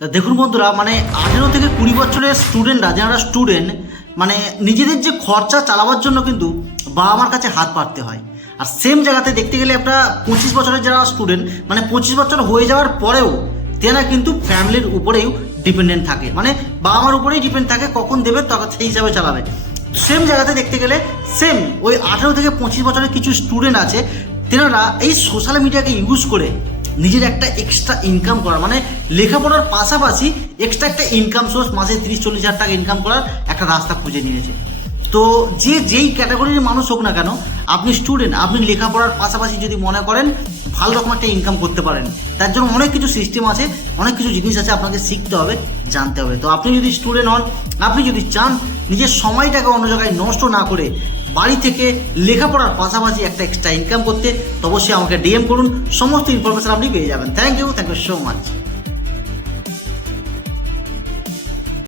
দেখুন বন্ধুরা, মানে 18 থেকে 20 বছরের স্টুডেন্টরা, যারা স্টুডেন্ট, মানে নিজেদের যে খরচা চালাবার জন্য কিন্তু বাবা মার কাছে হাত পাততে হয়। আর সেম জায়গাতে দেখতে গেলে একটা 25 বছরের যারা স্টুডেন্ট, মানে 25 বছর হয়ে যাওয়ার পরেও তেনা কিন্তু ফ্যামিলির উপরেও ডিপেন্ডেন্ট থাকে, মানে বাবা মার উপরেই ডিপেন্ড থাকে, কখন দেবে তখন সেই হিসাবে চালাবে। সেম জায়গাতে দেখতে গেলে সেম ওই 18 থেকে 25 বছরের কিছু স্টুডেন্ট আছে, তেনারা এই সোশ্যাল মিডিয়াকে ইউজ করে নিজের একটা এক্সট্রা ইনকাম করার, মানে লেখাপড়ার পাশাপাশি এক্সট্রা একটা ইনকাম সোর্স, মাসে 30-40 হাজার টাকা ইনকাম করার একটা রাস্তা খুঁজে নিয়েছে। তো যেই ক্যাটাগরির মানুষ হোক না কেন, আপনি স্টুডেন্ট, আপনি লেখাপড়ার পাশাপাশি যদি মনে করেন ভালো রকম একটা ইনকাম করতে পারেন, তার জন্য অনেক কিছু সিস্টেম আছে, অনেক কিছু জিনিস আছে, আপনাকে শিখতে হবে, জানতে হবে। তো আপনি যদি স্টুডেন্ট হন, আপনি যদি চান নিজের সময়টাকে অন্য জায়গায় নষ্ট না করে বাড়ি থেকে লেখাপড়ার পাশাপাশি একটা এক্সট্রা ইনকাম করতে, তো অবশ্যই আমাকে ডিএম করুন, সমস্ত ইনফরমেশন আপনি পেয়ে যাবেন। Thank you so much.